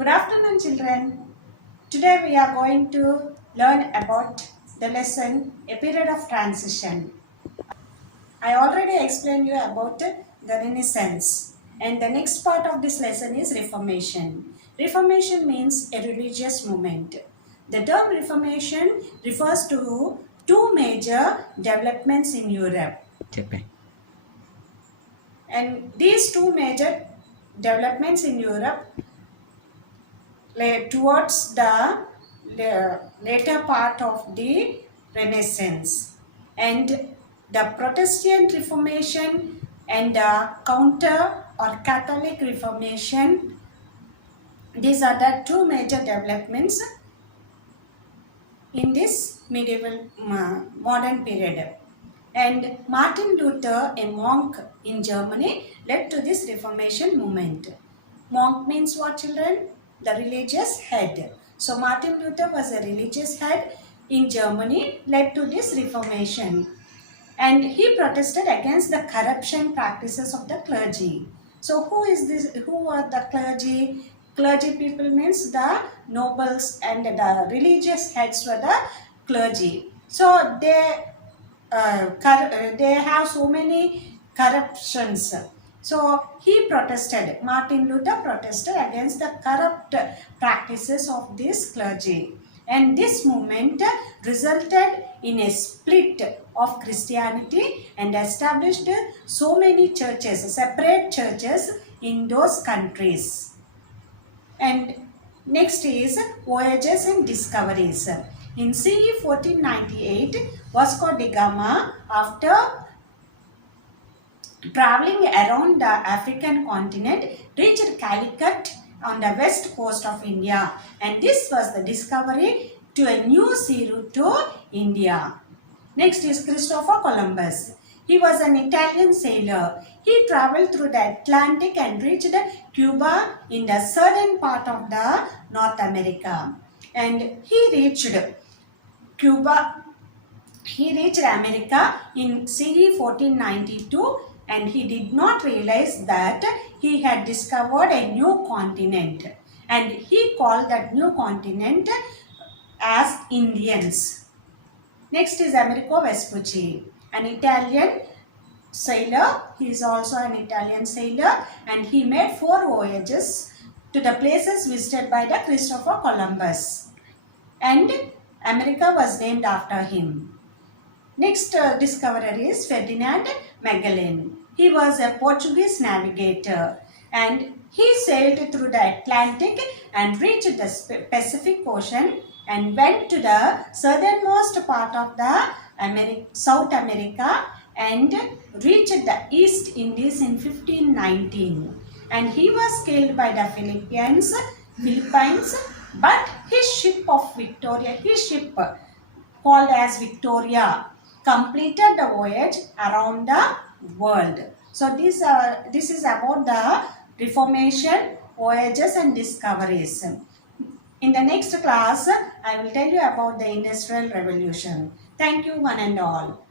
Good afternoon, children. Today we are going to learn about the lesson A Period of Transition. I already explained you about the Renaissance, and the next part of this lesson is Reformation. Reformation means a religious movement. The term Reformation refers to two major developments in Europe. And these two major developments in Europe towards the later part of the Renaissance, and the Protestant Reformation and the Counter or Catholic Reformation. These are the two major developments in this medieval modern period. And Martin Luther, a monk in Germany, led to this Reformation movement. Monk means what, children? The religious head. So Martin Luther was a religious head in Germany, led to this Reformation. And he protested against the corruption practices of the clergy. So who is this? Who are the clergy? Clergy people means the nobles, and the religious heads were the clergy. So they have so many corruptions. So he protested, Martin Luther protested against the corrupt practices of this clergy. And this movement resulted in a split of Christianity and established so many churches, separate churches in those countries. And next is voyages and discoveries. In CE 1498, Vasco da Gama, after traveling around the African continent, reached Calicut on the west coast of India, and this was the discovery to a new sea route to India. Next is Christopher Columbus. He was an Italian sailor. He traveled through the Atlantic and reached Cuba in the southern part of the North America. And he reached Cuba. He reached America in CE 1492, and he did not realize that he had discovered a new continent, and he called that new continent as Indians. Next is Amerigo Vespucci, an Italian sailor. He is also an Italian sailor, and he made 4 voyages to the places visited by the Christopher Columbus, and America was named after him. Next discoverer is Ferdinand Magellan. He was a Portuguese navigator, and he sailed through the Atlantic and reached the Pacific Ocean and went to the southernmost part of the South America and reached the East Indies in 1519. And he was killed by the Philippines, but his ship called as Victoria completed the voyage around the world. So this is about the Reformation, voyages and discoveries. In the next class, I will tell you about the Industrial Revolution. Thank you, one and all.